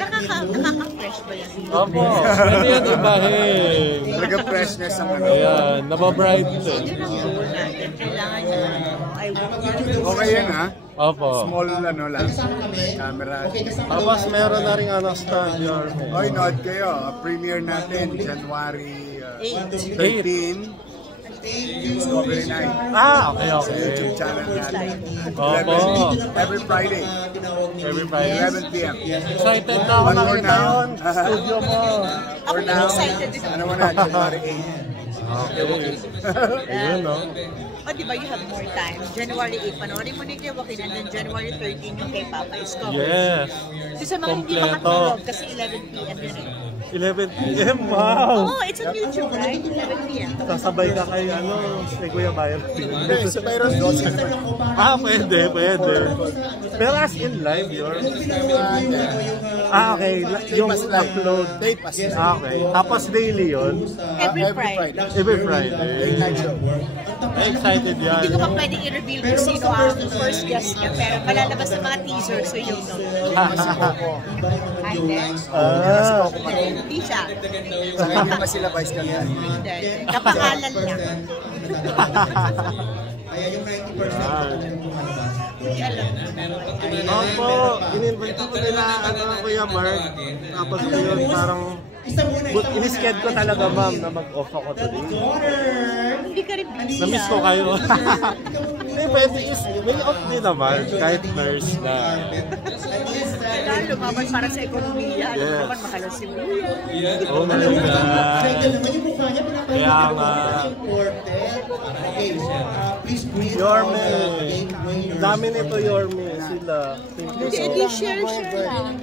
Nakaka-fresh ba yan? Opo, pwede yan ibahin. Talaga freshness ang ano. Ayan, nababright eh. Yun ang goal natin. Kailangan nyo, I want Okay yan ha? Opo. Small ano lang. Camera. Tapos meron na rin stand your Oy, nood kayo. Premiere natin, January 13. Discovery Night. Okay, okay. YouTube channel natin. Opo. Every Friday. Every Friday. 11 p.m. Excited na ako One more nakita now. yun. Studio mo. Ako For na now, excited din. ano mo na, January 8. Okay. Yun, no? O diba, you have more time. January 8, panoorin mo na yung kay Joaquin, and then January 13 yung kay Papa Discovery. Yes. So sa mga hindi Kompleto. makatulog, kasi 11 p.m. yun eh. 11 p.m. Wow! Oh, it's on YouTube, right? 11 p.m. Sasabay ka kay kay Kuya Byron. Hindi, si Byron Dawson naman. Pwede. Pero as in live, yun? Okay. Yung upload. Okay. Tapos daily yun? Every Friday. Every Friday. Excited yan. Hindi ko pa pwedeng i-reveal kung sino ang first guest niya, pero malalabas ng mga teaser, so you'll know. Hi, Dex. Hindi siya. Hindi pa sila vice ganda. Hindi. Kapangalan niya. Kaya yung 90% Hindi alam. Opo, in-invite ako nila, Kuya Mark. Tapos yun, parang in-schedule ko talaga, ma'am, na mag-off ako today. Hindi ka rin busy. Na-miss ko kayo. Hindi, pwede may off din naman, kahit nurse na. Kailangan lumaban para sa ekonomiya. Alam mo naman, mahal ang sibuya. Oh my God. Kaya nga. Yorme. Dami nito, Yorme. Sila. Hindi, share lang.